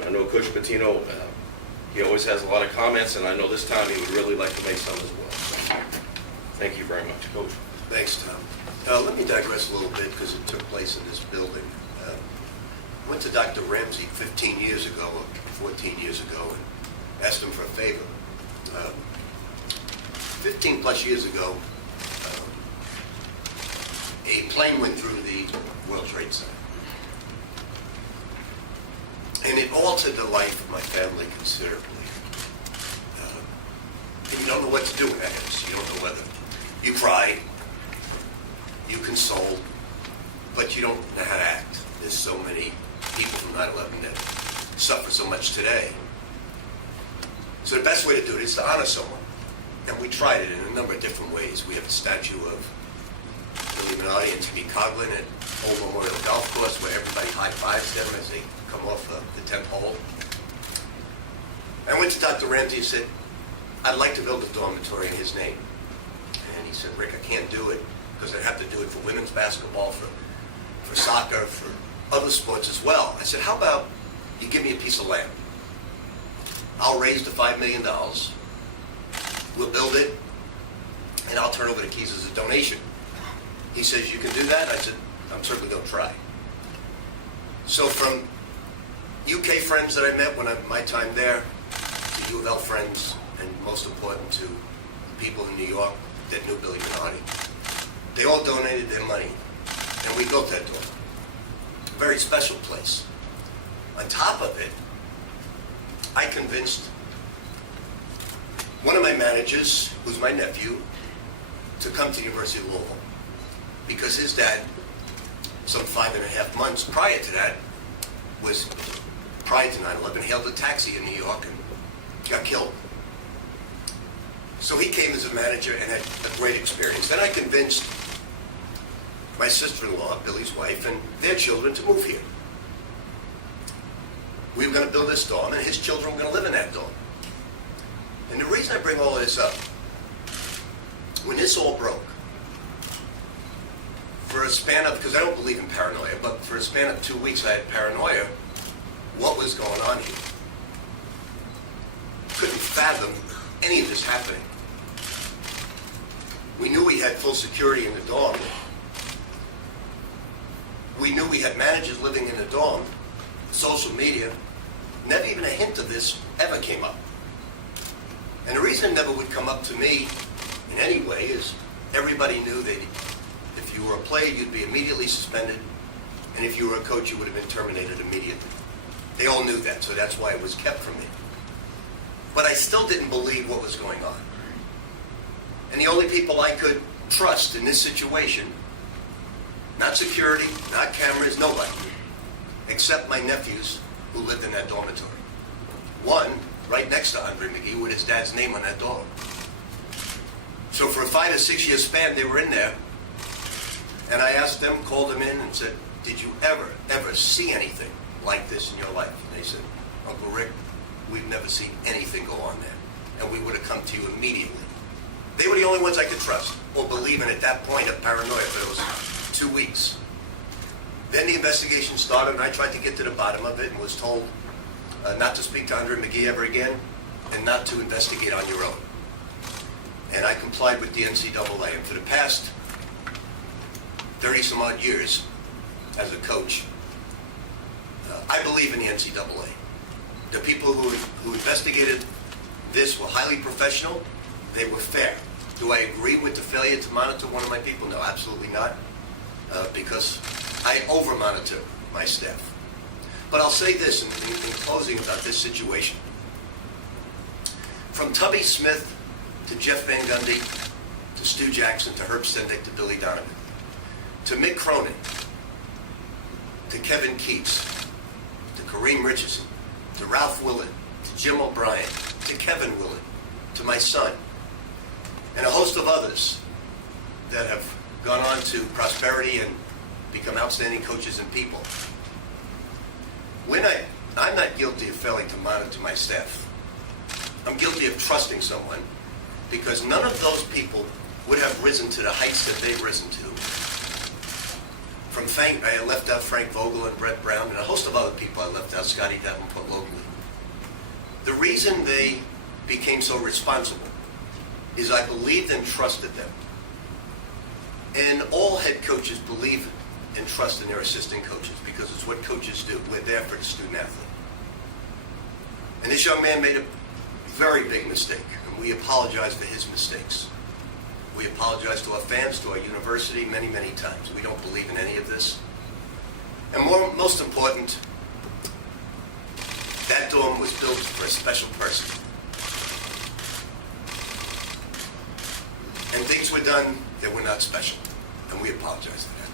I know Coach Pitino, he always has a lot of comments, and I know this time he would really like to make some as well. So, thank you very much, Coach. Thanks, Tom. Let me digress a little bit because it took place in this building. I went to Dr. Ramsey 15 years ago, or 14 years ago, and asked him for a favor. 15 plus years ago, a plane went through the World Trade Center. And it altered the life of my family considerably. And you don't know what to do in that house. You don't know whether you cry, you console, but you don't know how to act. There's so many people from 9/11 that suffer so much today. So the best way to do it is to honor someone. And we tried it in a number of different ways. We have a statue of Billy Minotti and Timmy Coughlin at Old Memorial Golf Course where everybody high-fives them as they come off the 10th hole. I went to Dr. Ramsey and said, I'd like to build a dormitory in his name. And he said, Rick, I can't do it because I'd have to do it for women's basketball, for soccer, for other sports as well. I said, how about you give me a piece of land? I'll raise the $5 million. We'll build it, and I'll turn over the keys as a donation. He says, you can do that? I said, I'm certainly going to try. So from UK friends that I met when my time there, to U of L friends, and most important to people in New York that knew Billy Minotti, they all donated their money, and we built that dorm. A very special place. On top of it, I convinced one of my managers, who's my nephew, to come to the University of Louisville because his dad, some 5.5 months prior to that, was prior to 9/11, hailed a taxi in New York and got killed. So he came as a manager and had a great experience. Then I convinced my sister-in-law, Billy's wife, and their children to move here. We were going to build this dorm, and his children were going to live in that dorm. And the reason I bring all of this up, when this all broke, for a span of, because I don't believe in paranoia, but for a span of 2 weeks I had paranoia, what was going on here? Couldn't fathom any of this happening. We knew we had full security in the dorm. We knew we had managers living in the dorm, social media. Never even a hint of this ever came up. And the reason it never would come up to me in any way is everybody knew that if you were a player, you'd be immediately suspended, and if you were a coach, you would have been terminated immediately. They all knew that, so that's why it was kept from me. But I still didn't believe what was going on. And the only people I could trust in this situation, not security, not cameras, nobody, except my nephews who lived in that dormitory. One, right next to Andre McGee with his dad's name on that door. So for a 5 to 6 year span, they were in there. And I asked them, called them in and said, did you ever see anything like this in your life? And they said, Uncle Rick, we've never seen anything go on there. And we would have come to you immediately. They were the only ones I could trust or believe in at that point of paranoia for those 2 weeks. Then the investigation started, and I tried to get to the bottom of it and was told not to speak to Andre McGee ever again and not to investigate on your own. And I complied with the NCAA. And for the past 30-some odd years as a coach, I believe in the NCAA. The people who investigated this were highly professional. They were fair. Do I agree with the failure to monitor one of my people? No, absolutely not, because I over-monitor my staff. But I'll say this in closing about this situation. From Tubby Smith to Jeff Van Gundy to Stu Jackson to Herb Stendick to Billy Donovan to Mick Cronin to Kevin Keats to Kareem Richardson to Ralph Willett to Jim O'Brien to Kevin Willett to my son and a host of others that have gone on to prosperity and become outstanding coaches and people. I'm not guilty of failing to monitor my staff. I'm guilty of trusting someone because none of those people would have risen to the heights that they've risen to I left out Frank Vogel and Brett Brown and a host of other people. I left out Scotty Davenport locally. The reason they became so responsible is I believed and trusted them. And all head coaches believe and trust in their assistant coaches because it's what coaches do. We're there for the student athlete. And this young man made a very big mistake, and we apologize for his mistakes. We apologize to our fans, to our university, many, many times. We don't believe in any of this. And most important, that dorm was built for a special person. And things were done that were not special, and we apologize for that.